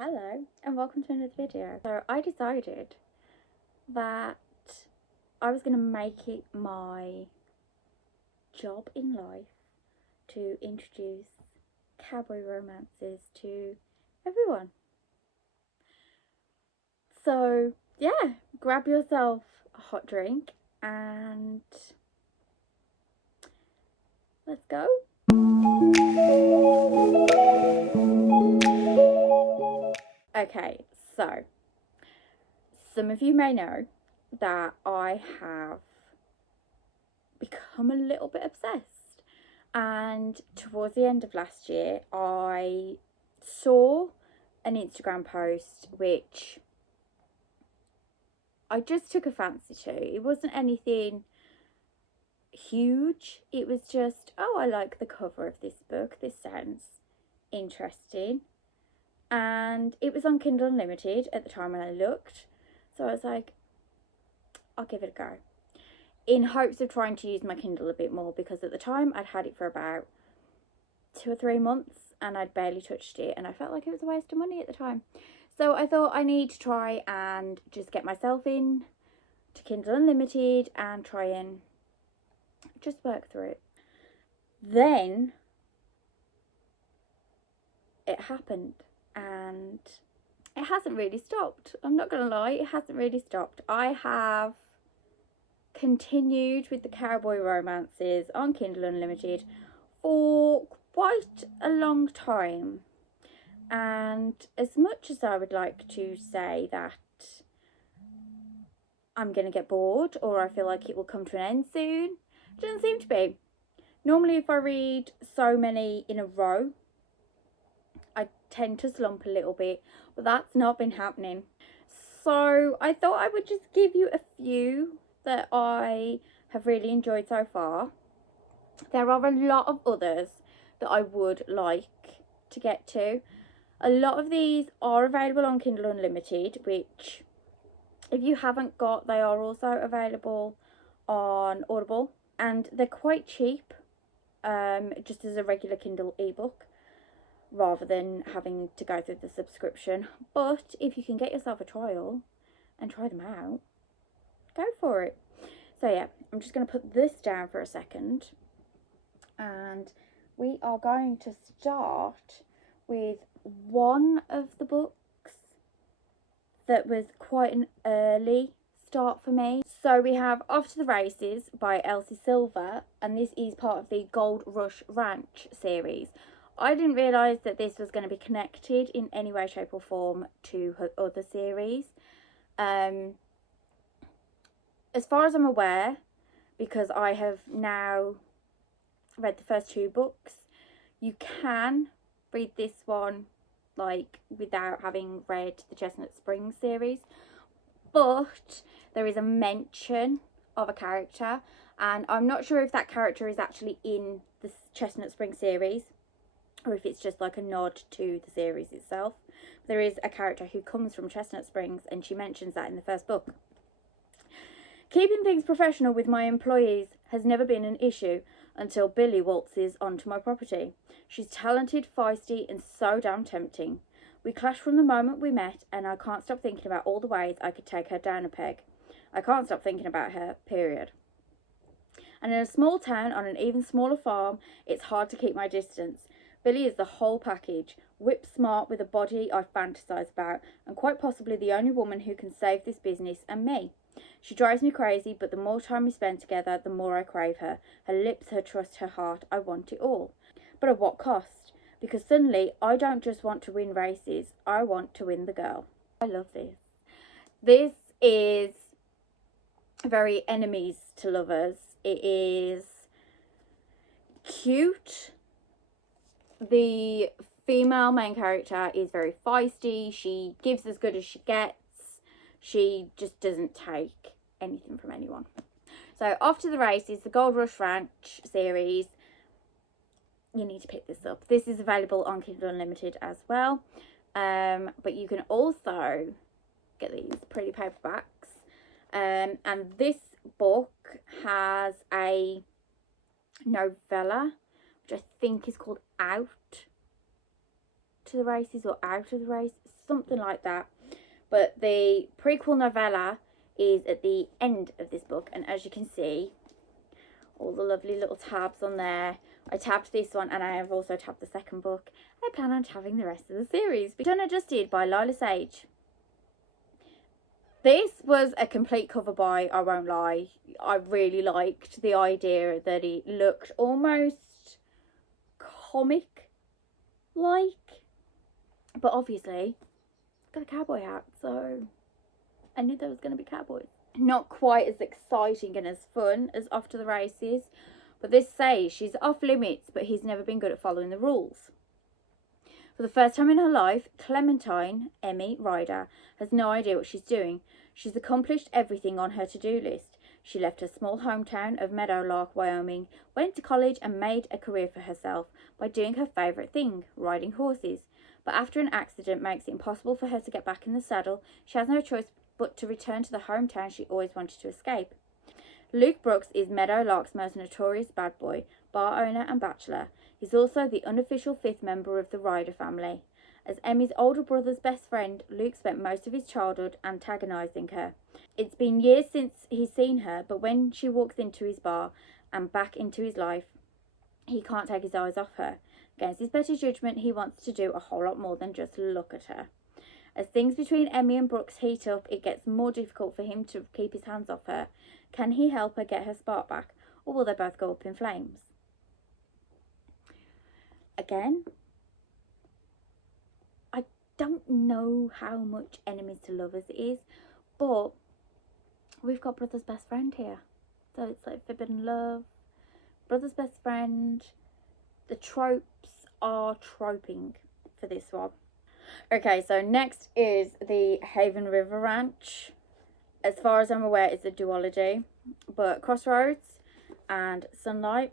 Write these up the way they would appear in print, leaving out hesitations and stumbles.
Hello and welcome to another video. So I decided that I was going to make it my job in life to introduce cowboy romances to everyone. So yeah, grab yourself a hot drink and let's go. Okay, so some of you may know that I have become a little bit obsessed, and towards the end of last year I saw an Instagram post which I just took a fancy to. It wasn't anything huge, it was just, oh, I like the cover of this book, this sounds interesting. And it was on Kindle Unlimited at the time when I looked, so I was like, I'll give it a go, in hopes of trying to use my Kindle a bit more, because at the time I'd had it for about 2 or 3 months and I'd barely touched it and I felt like it was a waste of money at the time. So I thought I need to try and just get myself in to Kindle Unlimited and try and just work through it. Then it happened and it hasn't really stopped. I'm not gonna lie, it hasn't really stopped. I have continued with the cowboy romances on Kindle Unlimited for quite a long time, and as much as I would like to say that I'm going to get bored or I feel like it will come to an end soon, it doesn't seem to be. Normally if I read so many in a row I tend to slump a little bit, but that's not been happening. So I thought I would just give you a few that I have really enjoyed so far. There are a lot of others that I would like to get to. A lot of these are available on Kindle Unlimited, which if you haven't got, they are also available on Audible, and they're quite cheap, just as a regular Kindle ebook, rather than having to go through the subscription. But if you can get yourself a trial and try them out, go for it. So yeah, I'm just going to put this down for a second, and we are going to start with one of the books that was quite an early start for me. So we have Off to the Races by Elsie Silver, and this is part of the Gold Rush Ranch series. I didn't realise that this was going to be connected in any way, shape or form to her other series. As far as I'm aware, because I have now read the first 2 books, you can read this one like without having read the Chestnut Springs series, but there is a mention of a character, and I'm not sure if that character is actually in the Chestnut Springs series or if it's just like a nod to the series itself. There is a character who comes from Chestnut Springs and she mentions that in the first book. Keeping things professional with my employees has never been an issue until Billy waltzes onto my property. She's talented, feisty, and so damn tempting. We clashed from the moment we met, and I can't stop thinking about all the ways I could take her down a peg. I can't stop thinking about her, period. And in a small town on an even smaller farm, it's hard to keep my distance. Billy is the whole package, whip smart with a body I fantasise about, and quite possibly the only woman who can save this business and me. She drives me crazy, but the more time we spend together, the more I crave her. Her lips, her trust, her heart, I want it all. But at what cost? Because suddenly, I don't just want to win races, I want to win the girl. I love this. This is very enemies to lovers. It is cute. The female main character is very feisty. She gives as good as she gets. She just doesn't take anything from anyone. So Off to the Races, the Gold Rush Ranch series. You need to pick this up. This is available on Kindle Unlimited as well. But you can also get these pretty paperbacks. And this book has a novella, which I think is called Out to the races or out of the race, something like that. But the prequel novella is at the end of this book, and as you can see, all the lovely little tabs on there. I tabbed this one, and I have also tabbed the second book. I plan on tabbing the rest of the series. Done Adjusted by Lila Sage. This was a complete cover buy, I won't lie. I really liked the idea that it looked almost comic-like. But obviously, it's got a cowboy hat, so I knew there was going to be cowboys. Not quite as exciting and as fun as Off to the Races, but this says she's off limits, but he's never been good at following the rules. For the first time in her life, Clementine, Emmy Ryder, has no idea what she's doing. She's accomplished everything on her to-do list. She left her small hometown of Meadowlark, Wyoming, went to college and made a career for herself by doing her favourite thing, riding horses. But after an accident makes it impossible for her to get back in the saddle, she has no choice but to return to the hometown she always wanted to escape. Luke Brooks is Meadowlark's most notorious bad boy, bar owner and bachelor. He's also the unofficial fifth member of the Ryder family. As Emmy's older brother's best friend, Luke spent most of his childhood antagonising her. It's been years since he's seen her, but when she walks into his bar and back into his life, he can't take his eyes off her. Against his better judgment, he wants to do a whole lot more than just look at her. As things between Emmy and Brooks heat up, it gets more difficult for him to keep his hands off her. Can he help her get her spark back, or will they both go up in flames? Again, I don't know how much enemies to lovers it is, but we've got brother's best friend here. So it's like forbidden love, brother's best friend. The tropes are troping for this one. Okay, so next is the Haven River Ranch. As far as I'm aware, it's a duology, but Crossroads and Sunlight.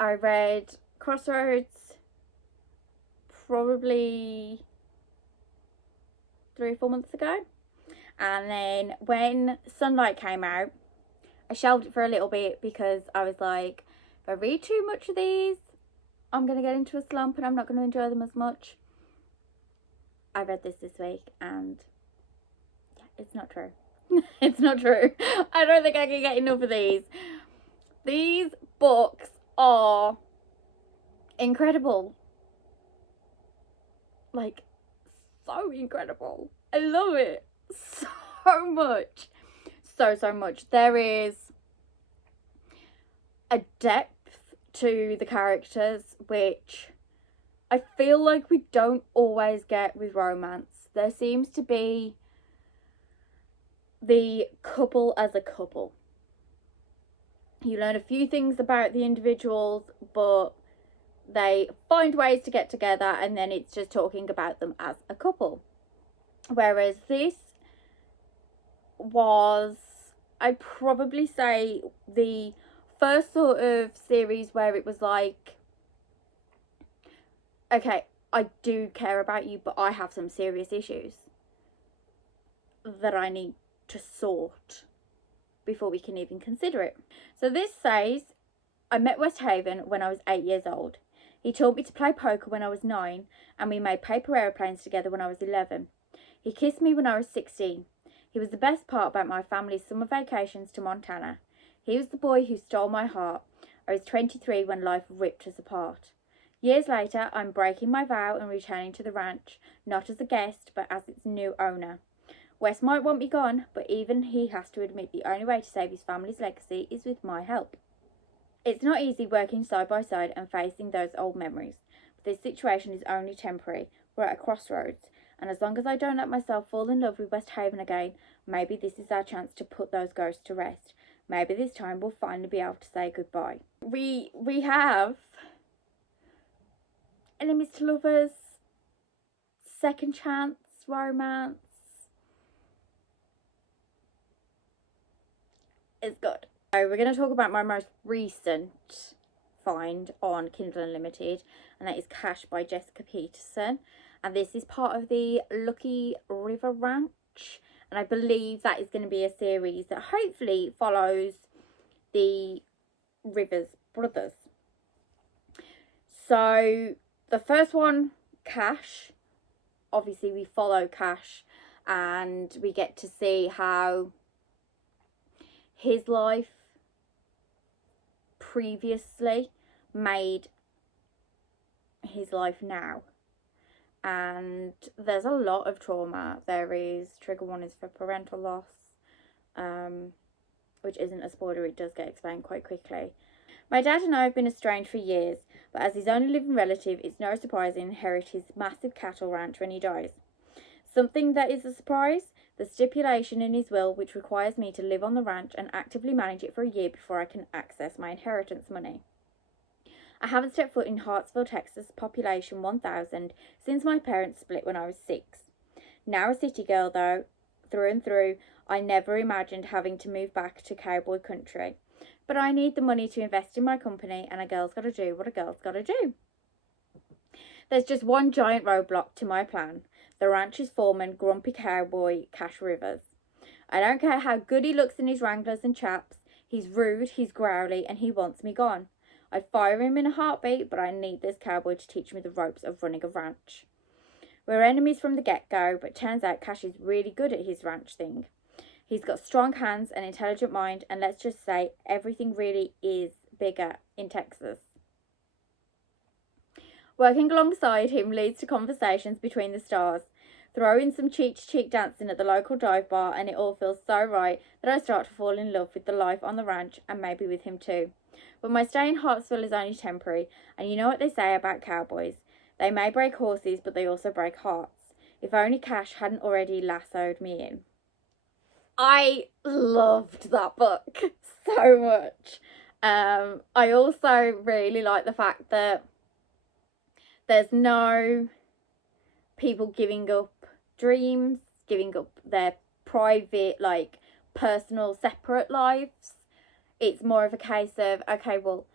I read Crossroads probably 3 or 4 months ago, and then when Sunlight came out, I shelved it for a little bit because I was like, if I read too much of these, I'm going to get into a slump and I'm not going to enjoy them as much. I read this week, and yeah, it's not true. It's not true. I don't think I can get enough of these. These books are incredible. Like, so incredible. I love it so much. So much. There is a depth to the characters which I feel like we don't always get with romance. There seems to be the couple as a couple. You learn a few things about the individuals, but they find ways to get together, and then it's just talking about them as a couple. Whereas this was, I'd probably say, the first sort of series where it was like, okay, I do care about you, but I have some serious issues that I need to sort before we can even consider it. So this says, I met West Haven when I was 8 years old. He taught me to play poker when I was 9, and we made paper aeroplanes together when I was 11. He kissed me when I was 16. He was the best part about my family's summer vacations to Montana. He was the boy who stole my heart. I was 23 when life ripped us apart. Years later, I'm breaking my vow and returning to the ranch, not as a guest, but as its new owner. Wes might want me gone, but even he has to admit the only way to save his family's legacy is with my help. It's not easy working side by side and facing those old memories, but this situation is only temporary. We're at a crossroads, and as long as I don't let myself fall in love with West Haven again, maybe this is our chance to put those ghosts to rest. Maybe this time we'll finally be able to say goodbye. We have enemies to lovers, second chance romance. It's good. So we're going to talk about my most recent find on Kindle Unlimited, and that is Cash by Jessica Peterson. And this is part of the Lucky River Ranch, and I believe that is going to be a series that hopefully follows the Rivers brothers. So the first one Cash. Obviously we follow Cash and we get to see how his life previously made his life now. And there's a lot of trauma. There is trigger warnings for parental loss, which isn't a spoiler, it does get explained quite quickly. My dad and I have been estranged for years, but as his only living relative, it's no surprise he inherits his massive cattle ranch when he dies. Something that is a surprise, the stipulation in his will which requires me to live on the ranch and actively manage it for a year before I can access my inheritance money. I haven't stepped foot in Hartsville, Texas, population 1,000, since my parents split when I was 6. Now a city girl though, through and through, I never imagined having to move back to cowboy country. But I need the money to invest in my company, and a girl's got to do what a girl's got to do. There's just one giant roadblock to my plan. The ranch's foreman, grumpy cowboy Cash Rivers. I don't care how good he looks in his wranglers and chaps. He's rude, he's growly, and he wants me gone. I'd fire him in a heartbeat, but I need this cowboy to teach me the ropes of running a ranch. We're enemies from the get-go, but turns out Cash is really good at his ranch thing. He's got strong hands, an intelligent mind, and let's just say everything really is bigger in Texas. Working alongside him leads to conversations between the stars. Throw in some cheek-to-cheek dancing at the local dive bar and it all feels so right that I start to fall in love with the life on the ranch and maybe with him too. But my stay in Hartsville is only temporary, and you know what they say about cowboys. They may break horses, but they also break hearts. If only Cash hadn't already lassoed me in. I loved that book so much. I also really like the fact that there's no people giving up dreams, giving up their private, like, personal, separate lives. It's more of a case of, okay, well,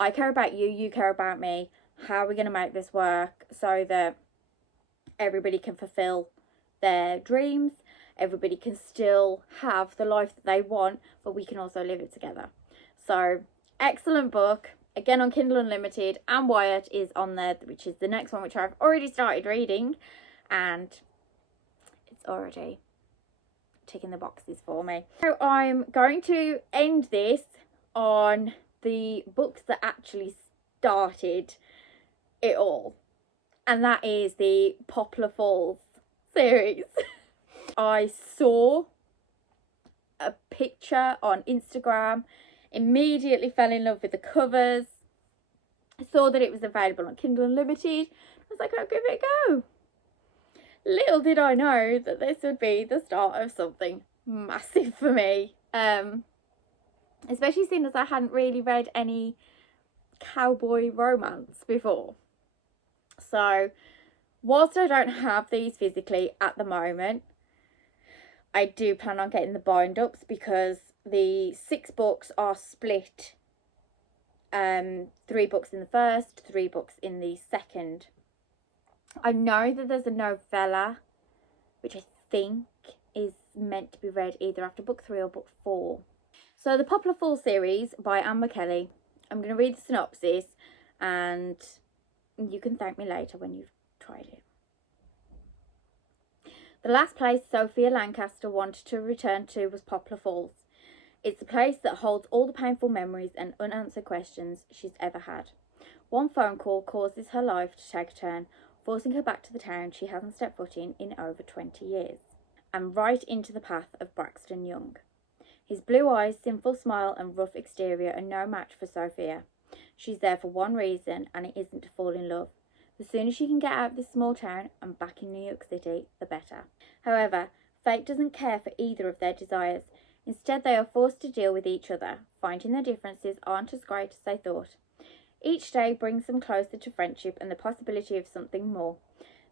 I care about you, you care about me. How are we going to make this work so that everybody can fulfill their dreams? Everybody can still have the life that they want, but we can also live it together. So, excellent book. Again on Kindle Unlimited, and Wyatt is on there, which is the next one, which I've already started reading. And it's already ticking the boxes for me. So I'm going to end this on the books that actually started it all. And that is the Poplar Falls series. I saw a picture on Instagram, immediately fell in love with the covers. I saw that it was available on Kindle Unlimited. I was like, I'll give it a go. Little did I know that this would be the start of something massive for me. Especially seeing as I hadn't really read any cowboy romance before. So, whilst I don't have these physically at the moment, I do plan on getting the bind-ups because the 6 books are split. 3 books in the first, 3 books in the second. I know that there's a novella, which I think is meant to be read either after book 3 or book 4. So the Poplar Falls series by Anne McKelly. I'm going to read the synopsis and you can thank me later when you've tried it. The last place Sophia Lancaster wanted to return to was Poplar Falls. It's a place that holds all the painful memories and unanswered questions she's ever had. One phone call causes her life to take a turn, forcing her back to the town she hasn't stepped foot in over 20 years, and right into the path of Braxton Young. His blue eyes, sinful smile and rough exterior are no match for Sophia. She's there for one reason, and it isn't to fall in love. The sooner she can get out of this small town and back in New York City, the better. However, fate doesn't care for either of their desires. Instead, they are forced to deal with each other, finding their differences aren't as great as they thought. Each day brings them closer to friendship and the possibility of something more.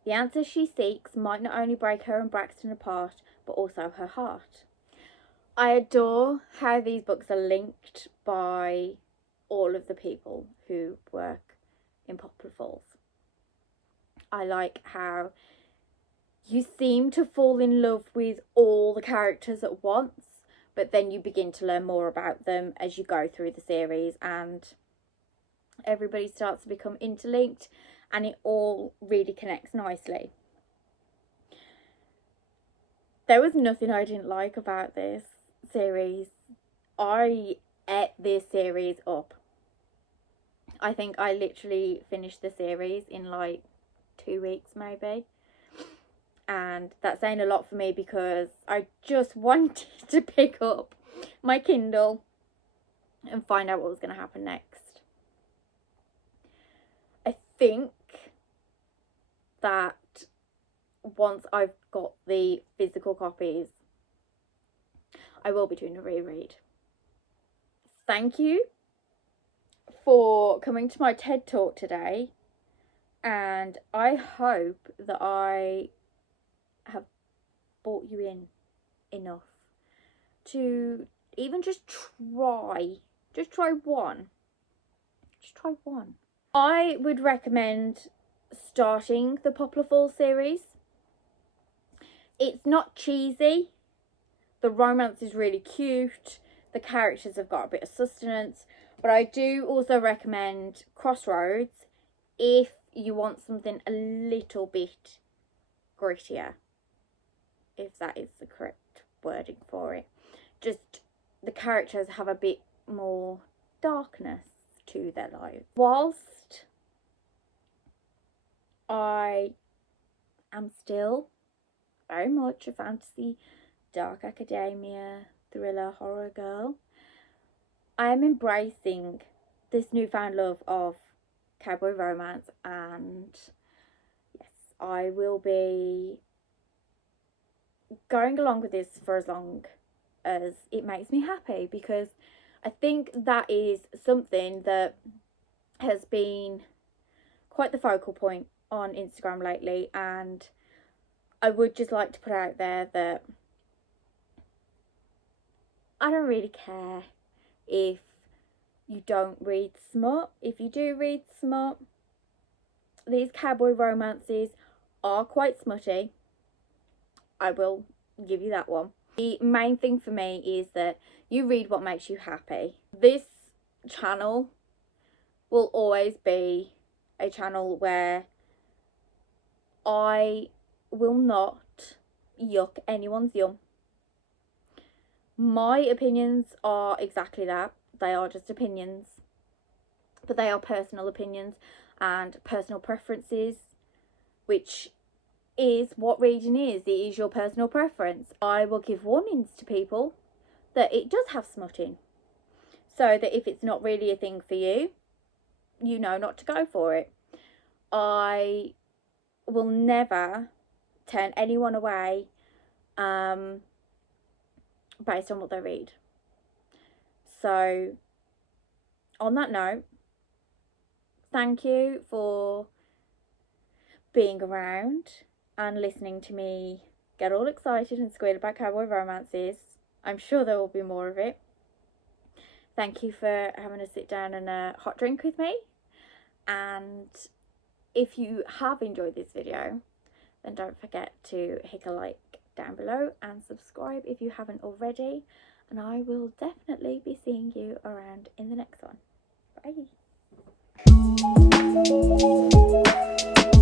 The answer she seeks might not only break her and Braxton apart, but also her heart. I adore how these books are linked by all of the people who work in Poplar Falls. I like how you seem to fall in love with all the characters at once, but then you begin to learn more about them as you go through the series and everybody starts to become interlinked and it all really connects nicely. There was nothing I didn't like about this series. I ate this series up. I think I literally finished the series in like 2 weeks maybe. And that's saying a lot for me because I just wanted to pick up my Kindle and find out what was going to happen next. I think that once I've got the physical copies, I will be doing a reread. Thank you for coming to my TED Talk today, and I hope that I have brought you in enough to even just try one. I would recommend starting the Poplar Falls series. It's not cheesy. The romance is really cute. The characters have got a bit of sustenance. But I do also recommend Crossroads if you want something a little bit grittier. If that is the correct wording for it. Just the characters have a bit more darkness to their lives. Whilst I am still very much a fantasy, dark academia, thriller, horror girl, I am embracing this newfound love of cowboy romance, and yes, I will be going along with this for as long as it makes me happy, because I think that is something that has been quite the focal point on Instagram lately, and I would just like to put out there that I don't really care if you don't read smut. If you do read smut, these cowboy romances are quite smutty. I will give you that one. The main thing for me is that you read what makes you happy. This channel will always be a channel where I will not yuck anyone's yum. My opinions are exactly that. They are just opinions. But they are personal opinions and personal preferences, which is what reading is. It is your personal preference. I will give warnings to people that it does have smutting, so that if it's not really a thing for you, you know not to go for it. I will never turn anyone away based on what they read. So on that note, thank you for being around and listening to me get all excited and squeal about cowboy romances. I'm sure there will be more of it. Thank you for having a sit down and a hot drink with me. And if you have enjoyed this video, then don't forget to hit a like down below and subscribe if you haven't already. And I will definitely be seeing you around in the next one. Bye.